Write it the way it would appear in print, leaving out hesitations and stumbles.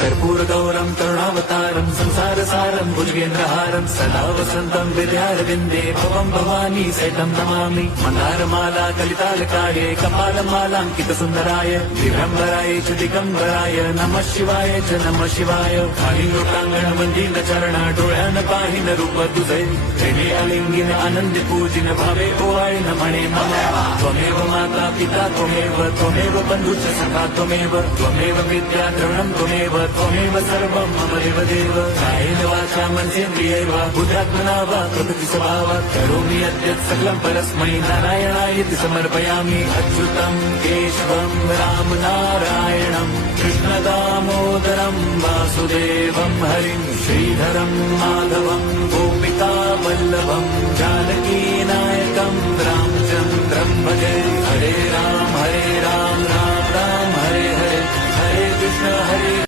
कर्पूरगौरं करुणावतारं संसारसारं भुजगेन्द्रहारं सदा वसन्तं विद्यारविन्दे भवं भवानी सहितं नमामि। मन्दारमाला कलितालकाये कपालमालाङ्कितसुन्दराय दिगम्बराय च दिगम्बराय नमः शिवाय च नमः शिवाय। कालिंगोटांगण मंदिर चरण डोळ्यान पाहिन रूप तुझे प्रेमे अलिंगिन आनंद पूजिन भावे ओवाळीन म्हणे मम त्वमेव माता पिता त्वमेव बंधुश्च सखा त्वमेव विद्या द्रवणं त्वमेव सर्वं मम देव कायेन वाचा मनसेन्द्रियैव बुद्ध्यात्मना वा प्रकृति स्वभावात् करोमि यद्यत् सकलं परस्मै नारायणायति समर्पयामि। अच्युतं केशवं राम नारायणं कृष्ण दामोदरं वासुदेवं हरिं श्रीधरं माधवं